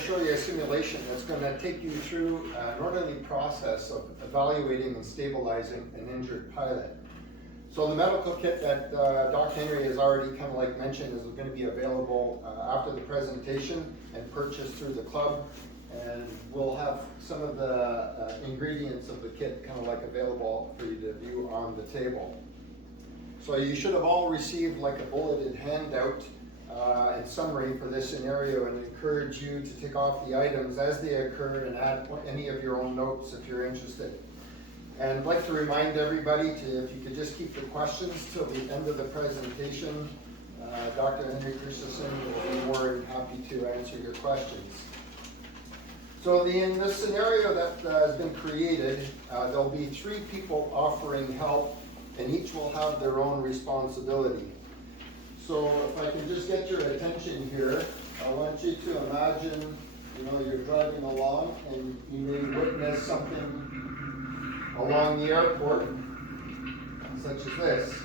show you a simulation that's going to take you through an orderly process of evaluating and stabilizing an injured pilot. So the medical kit that Doc Henry has already kind of like mentioned is going to be available after the presentation and purchased through the club. And we'll have some of the ingredients of the kit kind of like available for you to view on the table. So you should have all received like a bulleted handout in summary for this scenario, and encourage you to take off the items as they occurred and add any of your own notes if you're interested. And I'd like to remind everybody to, if you could just keep the questions till the end of the presentation, Dr. Henry Christensen will be more than happy to answer your questions. So in this scenario that has been created, there'll be 3 people offering help, and each will have their own responsibility. So if I can just get your attention here, I want you to imagine, you're driving along and you may witness something along the airport, such as this.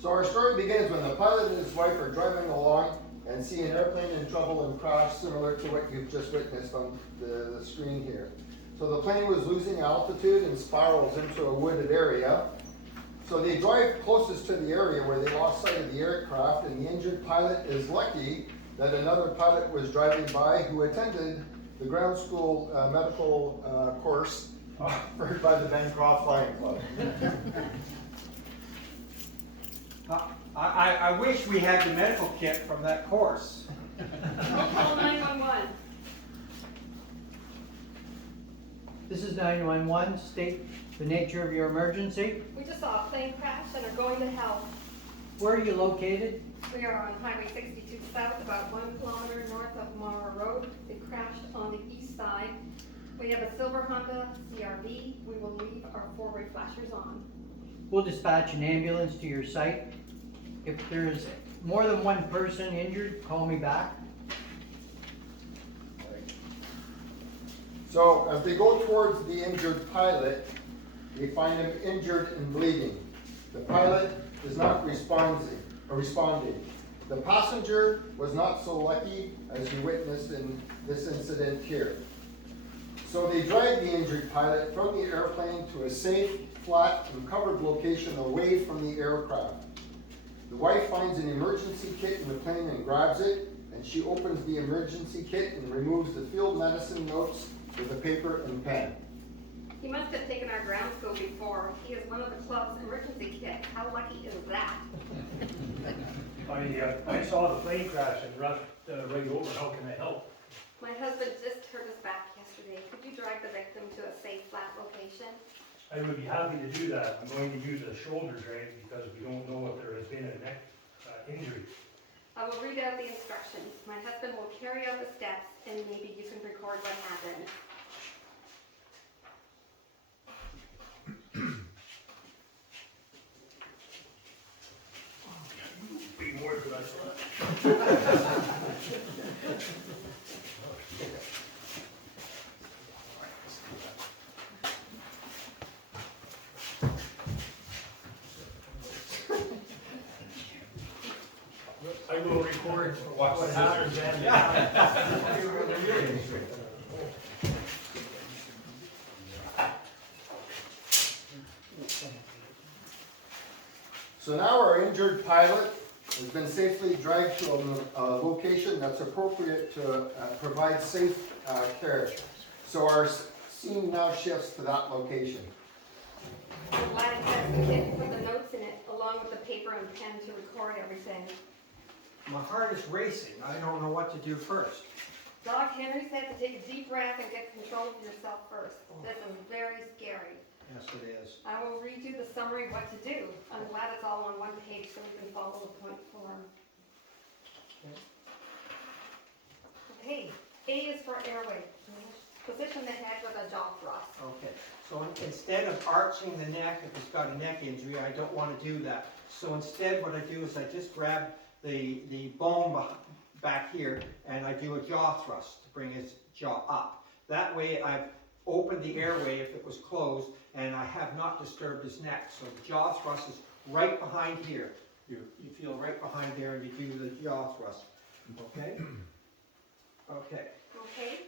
So our story begins when the pilot and his wife are driving along and see an airplane in trouble and crash, similar to what you've just witnessed on the screen here. So the plane was losing altitude and spirals into a wooded area. So they drive closest to the area where they lost sight of the aircraft, and the injured pilot is lucky that another pilot was driving by who attended the ground school medical course offered by the Bancroft Flying Club. I wish we had the medical kit from that course. We'll call 911. This is 911. State the nature of your emergency. We just saw a plane crash and are going to help. Where are you located? We are on Highway 62 South, about 1 kilometer north of Mara Road. It crashed on the east side. We have a silver Honda CRV. We will leave our forward flashers on. We'll dispatch an ambulance to your site. If there's more than one person injured, call me back. So as they go towards the injured pilot, they find him injured and bleeding. The pilot is not responding. The passenger was not so lucky as you witnessed in this incident here. So they drag the injured pilot from the airplane to a safe, flat, and covered location away from the aircraft. The wife finds an emergency kit in the plane and grabs it, and she opens the emergency kit and removes the field medicine notes with a paper and pen. He must have taken our ground school before. He is one of the club's emergency kit. How lucky is that? I saw the plane crash and rushed right over. How can I help? My husband just hurt his back yesterday. Could you drag the victim to a safe, flat location? I would be happy to do that. I'm going to use a shoulder drag because we don't know if there has been a neck injury. I will read out the instructions. My husband will carry out the steps, and maybe you can record what happened. Be more than I thought. I will record what happens and So now our injured pilot has been safely dragged to a location that's appropriate to provide safe care. So our scene now shifts to that location. I'm glad it has the kit, put the notes in it, along with the paper and pen to record everything. My heart is racing. I don't know what to do first. Doc Henry said to take a deep breath and get control of yourself first. This is very scary. Yes, it is. I will read you the summary of what to do. I'm glad it's all on one page so we can follow the point form. Okay, A is for airway. Position the head with a jaw thrust. Okay, so instead of arching the neck, if it's got a neck injury, I don't want to do that. So instead what I do is I just grab the bone back here and I do a jaw thrust to bring his jaw up. That way I've opened the airway if it was closed and I have not disturbed his neck. So the jaw thrust is right behind here. You feel right behind there and you do the jaw thrust. Okay? Okay. Okay,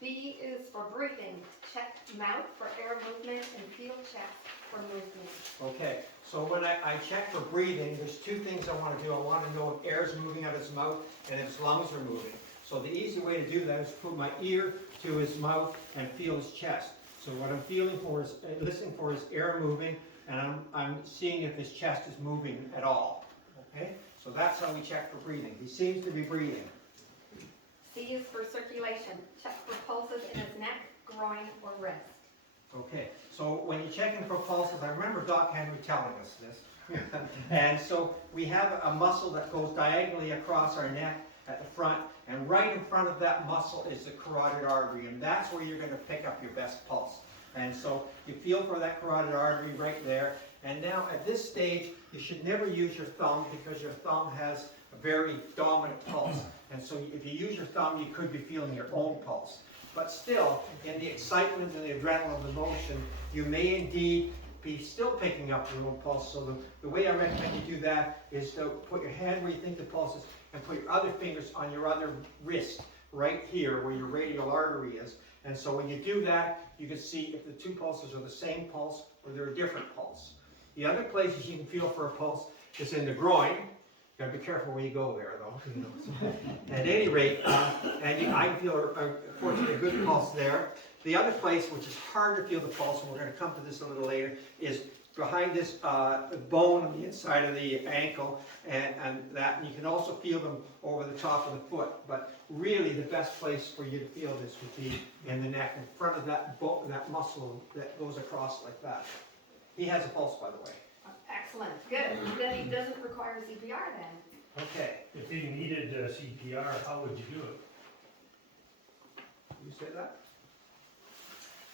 B is for breathing. Check mouth for air movement and feel chest for movement. Okay, so when I check for breathing, there's two things I want to do. I want to know if air is moving out of his mouth and if his lungs are moving. So the easy way to do that is put my ear to his mouth and feel his chest. So what I'm feeling for is, listening for his air moving, and I'm seeing if his chest is moving at all. Okay, so that's how we check for breathing. He seems to be breathing. C is for circulation. Check for pulses in his neck, groin, or wrist. Okay, so when you're checking for pulses, I remember Doc Henry telling us this. And so we have a muscle that goes diagonally across our neck at the front, and right in front of that muscle is the carotid artery, and that's where you're going to pick up your best pulse. And so you feel for that carotid artery right there, and now at this stage, you should never use your thumb because your thumb has a very dominant pulse. And so if you use your thumb, you could be feeling your own pulse. But still, in the excitement and the adrenaline of the motion, you may indeed be still picking up your own pulse. So the way I recommend you do that is to put your hand where you think the pulse is and put your other fingers on your other wrist right here where your radial artery is. And so when you do that, you can see if the two pulses are the same pulse or they're a different pulse. The other places you can feel for a pulse is in the groin. You gotta be careful where you go there, though. You know. At any rate, I feel fortunately a good pulse there. The other place, which is hard to feel the pulse, and we're going to come to this a little later, is behind this bone on the inside of the ankle, and you can also feel them over the top of the foot. But really, the best place for you to feel this would be in the neck, in front of that that muscle that goes across like that. He has a pulse, by the way. Excellent, good. Then he doesn't require CPR then. Okay. If you needed CPR, how would you do it? You say that?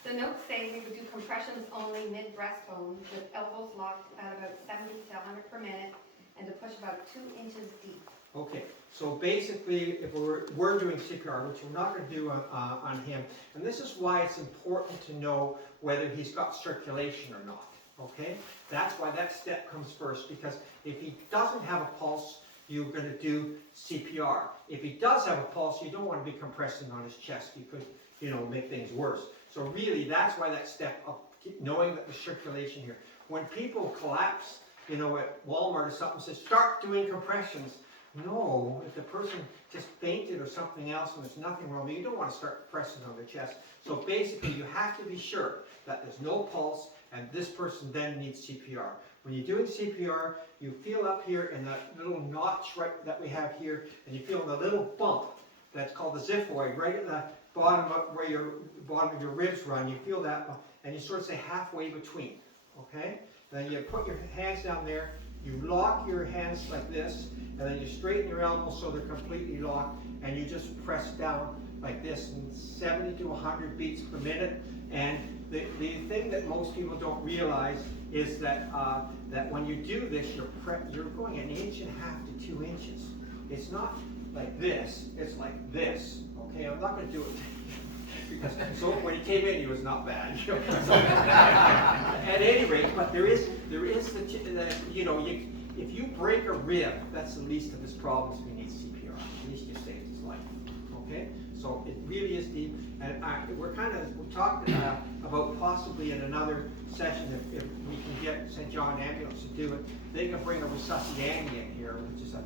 The notes say we would do compressions only mid-breastbone with elbows locked at about 70 to 100 per minute and to push about 2 inches deep. Okay, so basically, if we're doing CPR, which we're not going to do on him, and this is why it's important to know whether he's got circulation or not. Okay, that's why that step comes first, because if he doesn't have a pulse, you're going to do CPR. If he does have a pulse, you don't want to be compressing on his chest. You could, make things worse. So really, that's why that step of knowing that the circulation here. When people collapse, at Walmart or something, says start doing compressions. No, if the person just fainted or something else and there's nothing wrong, you don't want to start pressing on their chest. So basically, you have to be sure that there's no pulse and this person then needs CPR. When you're doing CPR, you feel up here in that little notch right that we have here, and you feel the little bump that's called the xiphoid, right at the bottom of where your bottom of your ribs run. You feel that, and you sort of say halfway between. Okay? Then you put your hands down there. You lock your hands like this, and then you straighten your elbows so they're completely locked, and you just press down like this, and 70 to 100 beats per minute. And the thing that most people don't realize is that that when you do this, you're going 1.5 to 2 inches. It's not like this, it's like this. Okay, I'm not going to do it because so when he came in, he was not bad. At any rate, but there is if you break a rib, that's the least of his problems. We need CPR. At least you saved his life. Okay, so it really is deep, and we're talking about possibly in another session if we can get St. John Ambulance to do it. They can bring a resuscitandy in here, which is a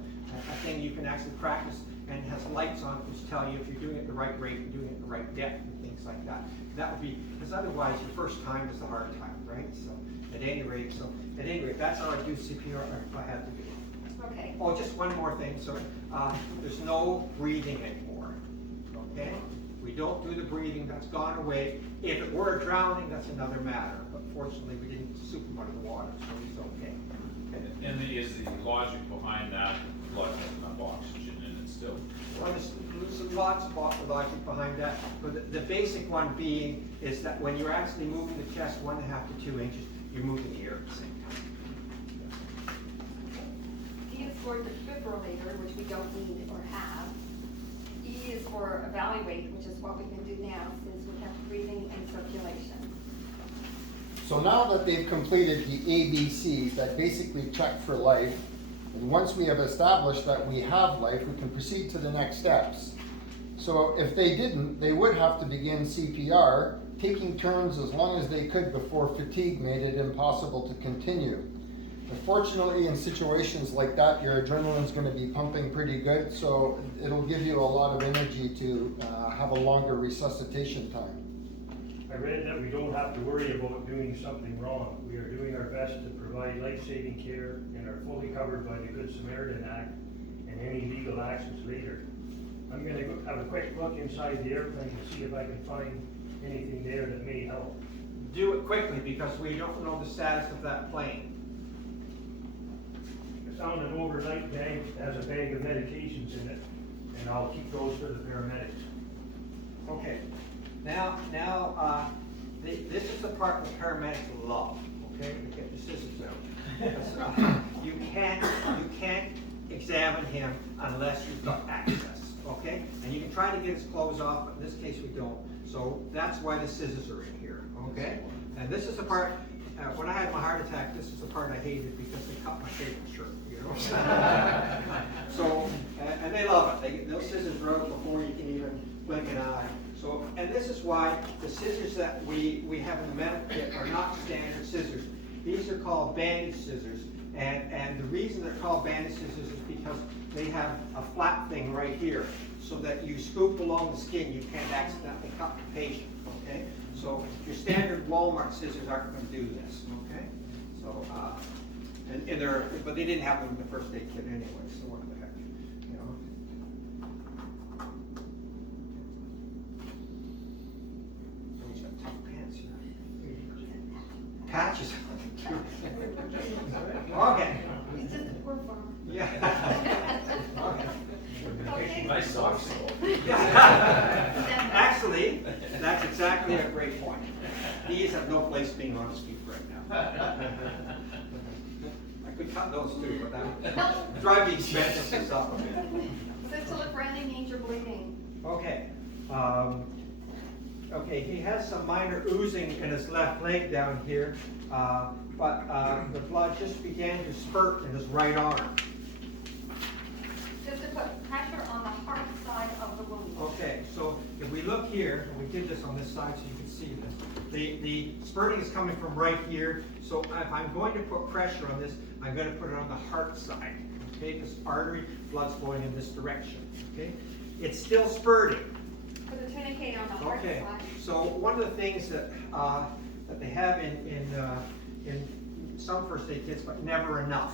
thing you can actually practice, and it has lights on it which tell you if you're doing it at the right rate, you're doing it at the right depth, and things like that. That would be, because otherwise your first time is the hard time, right? So at any rate, that's how I do CPR if I had to do it. Okay. Oh, just one more thing. So there's no breathing anymore. Okay? We don't do the breathing. That's gone away. If it were drowning, that's another matter. But unfortunately, we didn't soup him under the water, so he's okay. And is the logic behind that blood has enough oxygen in it still? Well, there's lots of logic behind that, but the basic one being is that when you're actually moving the chest 1.5 to 2 inches, you're moving the air at the same time. D is for defibrillator, which we don't need or have. E is for evaluate, which is what we can do now since we have breathing and circulation. So now that they've completed the ABCs that basically check for life, and once we have established that we have life, we can proceed to the next steps. So if they didn't, they would have to begin CPR, taking turns as long as they could before fatigue made it impossible to continue. Unfortunately, in situations like that, your adrenaline's going to be pumping pretty good, so it'll give you a lot of energy to have a longer resuscitation time. I read that we don't have to worry about doing something wrong. We are doing our best to provide life-saving care and are fully covered by the Good Samaritan Act and any legal actions later. I'm gonna go have a quick look inside the airplane to see if I can find anything there that may help. Do it quickly because we don't know the status of that plane. I found an overnight bag that has a bag of medications in it, and I'll keep those for the paramedics. Okay, now, this is the part the paramedics love, okay? You get your scissors out. Because, you can't examine him unless you've got access, okay? And you can try to get his clothes off, but in this case we don't. So that's why the scissors are in here, okay? And this is the part, when I had my heart attack, this is the part I hated because they cut my favorite shirt, you know? So, and they love it. Those scissors are out before you can even blink an eye. So, and this is why the scissors that we have in the medical kit are not standard scissors. These are called bandage scissors. And the reason they're called bandage scissors is because they have a flat thing right here, so that you scoop along the skin, you can't accidentally cut the patient, okay? So your standard Walmart scissors aren't going to do this, okay? So, but they didn't have them in the first aid kit anyway, so what the heck, you know? Oh, he's got tough pants here. Patches. Okay. It's just a poor farm. Yeah. Okay. Okay. Nice socks. Actually, that's exactly a great point. These have no place being on his feet right now. I could cut those too, but that would drive the expenses up a bit. Systolic branding means you're bleeding. Okay. Okay, he has some minor oozing in his left leg down here, but the blood just began to spurt in his right arm. Just to put pressure on the heart side of the wound. Okay, so if we look here, and we did this on this side so you can see this, the spurting is coming from right here, so if I'm going to put pressure on this, I'm going to put it on the heart side, okay, because artery blood's going in this direction, okay? It's still spurting. Put a tourniquet on the heart Okay, side. so one of the things that that they have in some first aid kits, but never enough,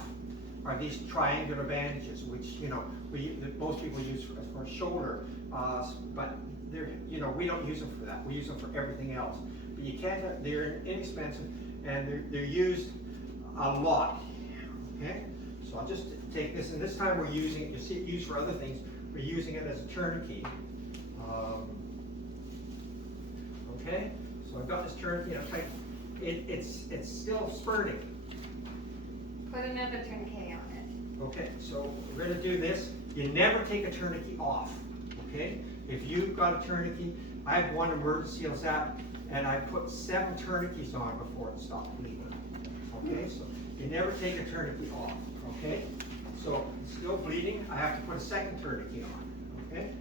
are these triangular bandages, which that most people use for a shoulder, but they're we don't use them for that. We use them for everything else. But you can't. They're inexpensive and they're used a lot. Okay, so I'll just take this, and this time we're using it. You see it used for other things. We're using it as a tourniquet. Okay, so I've got this tourniquet. It's still spurting. Put another tourniquet on it. Okay, so we're going to do this. You never take a tourniquet off. Okay, if you've got a tourniquet, I have one emergency I was at, and I put 7 tourniquets on before it stopped bleeding. Okay, so you never take a tourniquet off. Okay, so it's still bleeding. I have to put a second tourniquet on. Okay.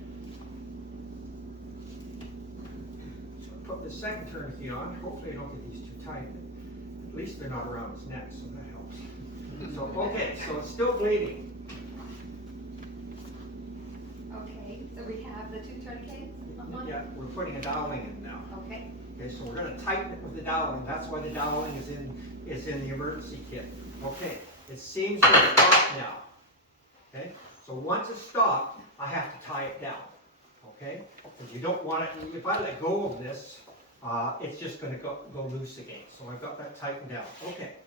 Put the second tourniquet on. Hopefully I don't get these too tight. At least they're not around his neck, so that helps. So, okay, so it's still bleeding. Okay, so we have the 2 tourniquets on? Yeah, we're putting a doweling in now. Okay. Okay, so we're gonna tighten it with the doweling. That's why the doweling is in the emergency kit. Okay, it seems to have stopped now. Okay, so once it's stopped, I have to tie it down. Okay, because you don't want it, if I let go of this, it's just gonna go loose again. So I've got that tightened down. Okay.